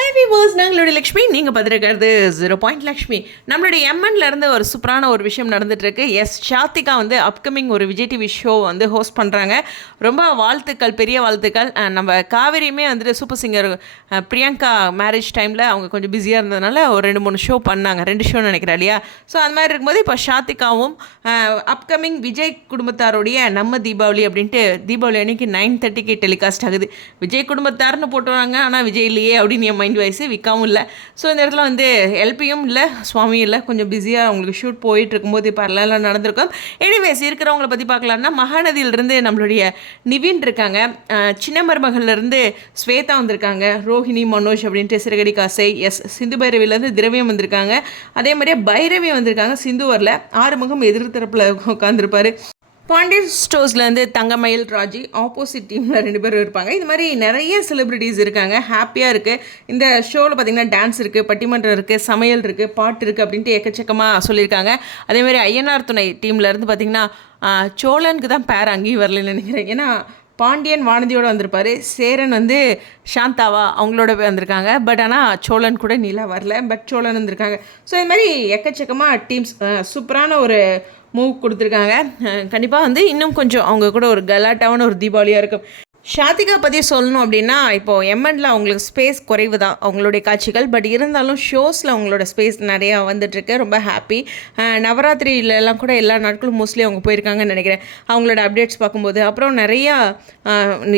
Happy purse நாங்களுடைய Lakshmi நீங்கள் பார்த்துருக்கிறது 0 லக்ஷ்மி. நம்மளுடைய இருந்து ஒரு சூப்பரான ஒரு விஷயம் நடந்துகிட்ருக்கு. ஷாத்திகா வந்து அப்கமிங் ஒரு விஜய் டிவி ஷோ வந்து ஹோஸ்ட் பண்ணுறாங்க. ரொம்ப வாழ்த்துக்கள், பெரிய வாழ்த்துக்கள். நம்ம காவேரியுமே வந்துட்டு சூப்பர் சிங்கர் பிரியங்கா மேரேஜ் டைமில் அவங்க கொஞ்சம் பிஸியாக இருந்ததுனால ஒரு 2-3 ஷோ பண்ணாங்க, 2 ஷோ நினைக்கிறேன் இல்லையா. ஸோ அந்த மாதிரி இருக்கும்போது இப்போ ஷாத்திகாவும் அப்கமிங் விஜய் குடும்பத்தாருடைய நம்ம தீபாவளி அப்படின்ட்டு தீபாவளி அன்னைக்கு 9:30க்கு டெலிகாஸ்ட் ஆகுது. விஜய் குடும்பத்தார்னு போட்டுருவாங்க, ஆனால் விஜய் இல்லையே அப்படின்னு மைண்ட் வைஸு விற்காவும் இல்லை. ஸோ இந்த இடத்துல வந்து எல்பியும் இல்லை, சுவாமியும் இல்லை, கொஞ்சம் பிஸியாக அவங்களுக்கு ஷூட் போயிட்டு இருக்கும்போது இப்போ எல்லாம் நடந்திருக்கும். எனிவேஸ் இருக்கிறவங்கள பற்றி பார்க்கலான்னா மகாநதியிலிருந்து நம்மளுடைய நிவின் இருக்காங்க, சின்ன மருமகள்லேருந்து ஸ்வேதா வந்திருக்காங்க, ரோஹிணி, மனோஜ் அப்படின்ட்டு சிறகடி காசை, சிந்து பைரவிலேருந்து திரவியம் வந்திருக்காங்க, அதே மாதிரியே பைரவி வந்திருக்காங்க. சிந்து வரல, ஆறுமுகம் எதிர்த்தரப்பில் உட்காந்துருப்பார். பாண்டியன் ஸ்டோர்ஸ்லேருந்து தங்கமயில், ராஜி ஆப்போசிட் டீமில் 2 பேரும் இருப்பாங்க. இது மாதிரி நிறைய செலிப்ரிட்டிஸ் இருக்காங்க. ஹாப்பியாக இருக்குது. இந்த ஷோவில் பார்த்திங்கன்னா டான்ஸ் இருக்குது, பட்டிமன்றம் இருக்குது, சமையல் இருக்குது, பாட்டு இருக்குது அப்படின்ட்டு எக்கச்சக்கமாக சொல்லியிருக்காங்க. அதேமாதிரி ஐயனார் துணை டீம்லேருந்து பார்த்திங்கன்னா சோழனுக்கு தான் பேர் அங்கேயும் வரலன்னு நினைக்கிறேன். ஏன்னா பாண்டியன் வானதியோடு வந்திருப்பார், சேரன் வந்து சாந்தாவா அவங்களோட வந்திருக்காங்க. பட் ஆனால் சோழன் கூட நீலா வரல, பட் சோழன் வந்திருக்காங்க. ஸோ இது மாதிரி எக்கச்சக்கமாக டீம்ஸ் சூப்பரான ஒரு மூவ் கொடுத்துருக்காங்க. கண்டிப்பாக வந்து இன்னும் கொஞ்சம் அவங்க கூட ஒரு கலாட்டான ஒரு தீபாவளியாக இருக்கும். ஷாத்திகா பற்றி சொல்லணும் அப்படின்னா இப்போது எம்என்ல அவங்களுக்கு ஸ்பேஸ் குறைவு தான் அவங்களுடைய காட்சிகள். பட் இருந்தாலும் ஷோஸில் அவங்களோட ஸ்பேஸ் நிறையா வந்துட்டுருக்கு. ரொம்ப ஹாப்பி. நவராத்திரியிலலாம் கூட எல்லா நாட்களும் மோஸ்ட்லி அவங்க போயிருக்காங்கன்னு நினைக்கிறேன், அவங்களோட அப்டேட்ஸ் பார்க்கும்போது. அப்புறம் நிறையா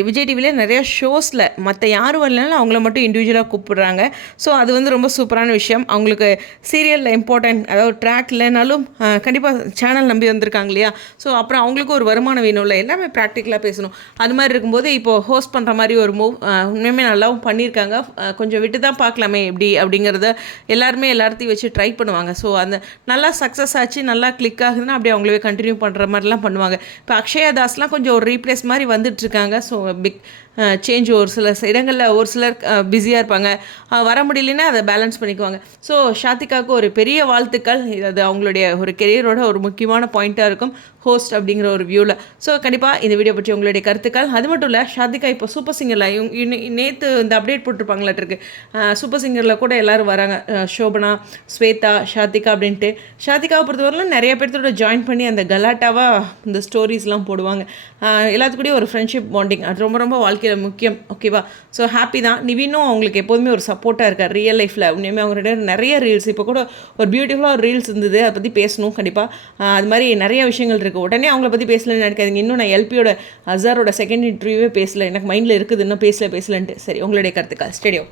விஜய் டிவிலே நிறையா ஷோஸில் மற்ற யாரும் வரலனாலும் அவங்கள மட்டும் இண்டிவிஜுவலாக கூப்பிடுறாங்க. ஸோ அது வந்து ரொம்ப சூப்பரான விஷயம். அவங்களுக்கு சீரியலில் இம்பார்ட்டன்ட், அதாவது ட்ராக் இல்லைனாலும் கண்டிப்பாக சேனல் நம்பி வந்திருக்காங்க இல்லையா. ஸோ அப்புறம் அவங்களுக்கு ஒரு வருமானம் வேணும்ல, எல்லாமே ப்ராக்டிக்கலாக பேசணும். அது மாதிரி இருக்கும்போது இப்போது ஹோஸ்ட் பண்ணுற மாதிரி ஒரு மூவ் உண்மையுமே நல்லாவும் பண்ணியிருக்காங்க. கொஞ்சம் விட்டு தான் பார்க்கலாமே எப்படி அப்படிங்கிறத எல்லாருமே எல்லாத்தையும் வச்சு ட்ரை பண்ணுவாங்க. ஸோ அந்த நல்லா சக்ஸஸ் ஆச்சு, நல்லா கிளிக் ஆகுதுன்னா அப்படியே அவங்களே கண்டினியூ பண்ணுற மாதிரிலாம் பண்ணுவாங்க. இப்போ அக்ஷயா தாஸ்லாம் கொஞ்சம் ஒரு ரீப்ளேஸ் மாதிரி வந்துட்டுருக்காங்க. So big change. ஒரு சில இடங்களில் ஒரு சிலர் பிஸியாக இருப்பாங்க, வர முடியலன்னா அதை பேலன்ஸ் பண்ணிக்குவாங்க. ஸோ ஷாத்திகாவுக்கு ஒரு பெரிய வாழ்த்துக்கள். அது அவங்களுடைய ஒரு கெரியரோட ஒரு முக்கியமான பாயிண்ட்டாக இருக்கும் ஹோஸ்ட் அப்படிங்கிற ஒரு வியூவில். ஸோ கண்டிப்பாக இந்த வீடியோ பற்றி உங்களுடைய கருத்துக்கள். அது மட்டும் இல்லை, ஷாத்திகா இப்போ சூப்பர் சிங்கரில் நேற்று இந்த அப்டேட் போட்டிருப்பாங்களாட்டிருக்கு, சூப்பர் சிங்கரில் கூட எல்லோரும் வராங்க, சோபனா, ஸ்வேதா, ஷாத்திகா அப்படின்ட்டு. ஷாத்திகாவை பொறுத்தவரையிலும் நிறைய பேர்த்தோட ஜாயின் பண்ணி அந்த கலாட்டாவாக இந்த ஸ்டோரிஸ்லாம் போடுவாங்க. எல்லாத்துக்கூடயும் ஒரு ஃப்ரெண்ட்ஷிப் பாண்டிங், அது ரொம்ப ரொம்ப வாழ்க்கையில் முக்கியம். ஓகேவா. ஸோ ஹாப்பி தான். நிவினும் அவங்களுக்கு எப்போதுமே ஒரு சப்போர்ட்டாக இருக்கார் ரியல் லைஃப்பில். உண்மையுமே அவங்க நிறைய ரீல்ஸ், இப்போ கூட ஒரு பியூட்டிஃபுல்லாக ஒரு ரீல்ஸ் இருந்தது, அதை பற்றி பேசணும் கண்டிப்பாக. அது மாதிரி நிறைய விஷயங்கள் இருக்குது. உடனே அவங்கள பற்றி பேசலன்னு நினைக்காதீங்க. இன்னும் நான் எல்பியோட அசாரோட செகண்ட் இன்டர்வியூவே பேசலை, எனக்கு மைண்டில் இருக்குது, இன்னும் பேசலன்ட்டு. சரி, உங்களுடைய கருத்துக்கள் ஸ்டேடியோ.